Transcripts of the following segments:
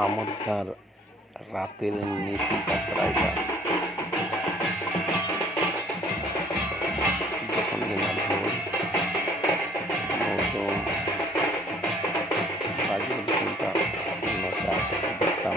চমৎকার রাতের নিশি যাত্রা এটা। যখন কিনা ঢোল মৌসুম বাজিয়ে চিন্তা নশা দেখতাম।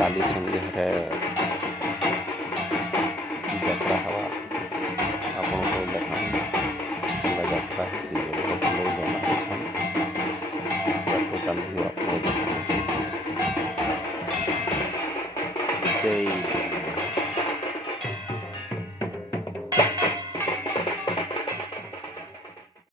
କାଲି ସନ୍ଧ୍ୟାରେ ଯାତ୍ରା ହେବା ଆପଣଙ୍କୁ ଦେଖାନି କିମ୍ବା ଯାତ୍ରା ହେଇଛି ବହୁତ ଲୋକ ଜମା ହେଇଛନ୍ ଟୋଟାଲ ଭିଉ ଆପଣଙ୍କୁ ଦେଖାନି। ଜୟ